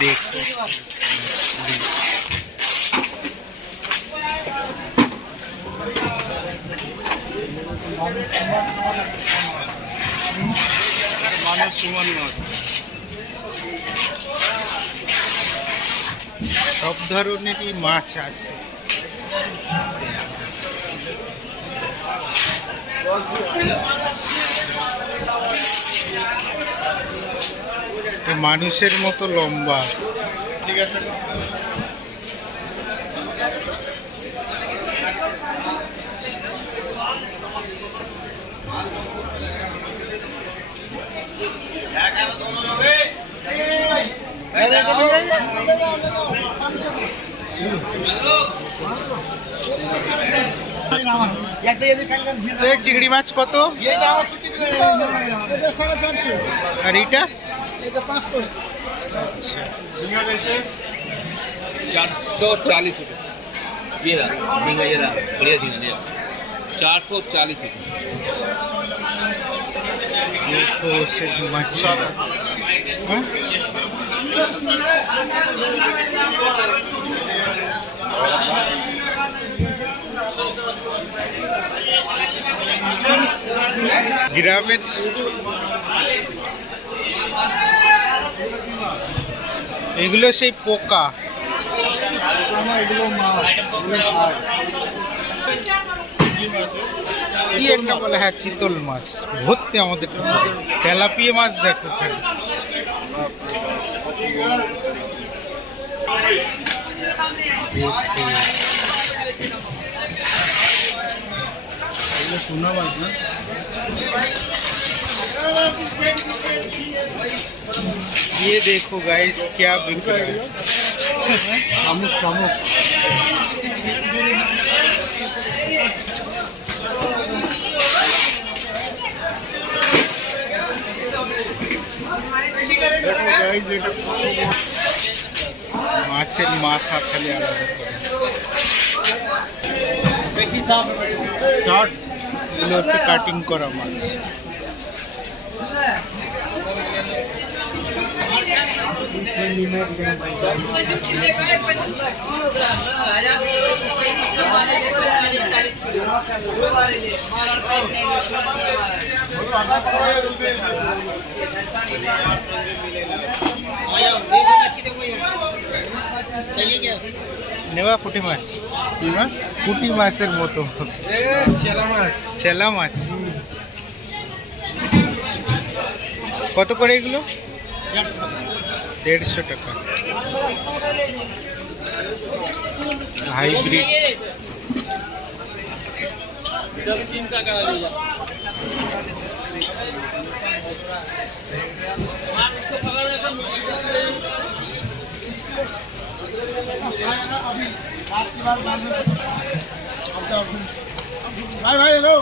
देखो सब धरनेरই মাছ আছে। মানুষের মতো লম্বা। ঠিক আছে, চিংড়ি মাছ কত? আর এইটা 440 रुपये। ये रहा झींगा, ये रहा बढ़िया झींगा 440 रुपये। देखो से मच्छी গ্রামের এগুলো সেই পোকা। কি একটা বলে, হ্যাঁ চিতল মাছ ভর্তি আমাদের তেলাপিয়া মাছ। দেখো সোনা মাছ না, ये देखो गाइस क्या बिक रहा है। शामुक शामुक মাছের মাথা খালি আলাদা করে। শর্ট এগুলো হচ্ছে কাটিং করা মাছ। নেওয়া পুঁটি মাছ, পুঁটি মাছের মতো চেলা মাছ। কত করে এগুলো? 150 টাকা। হাইব্রিড भाई भाई हेलो।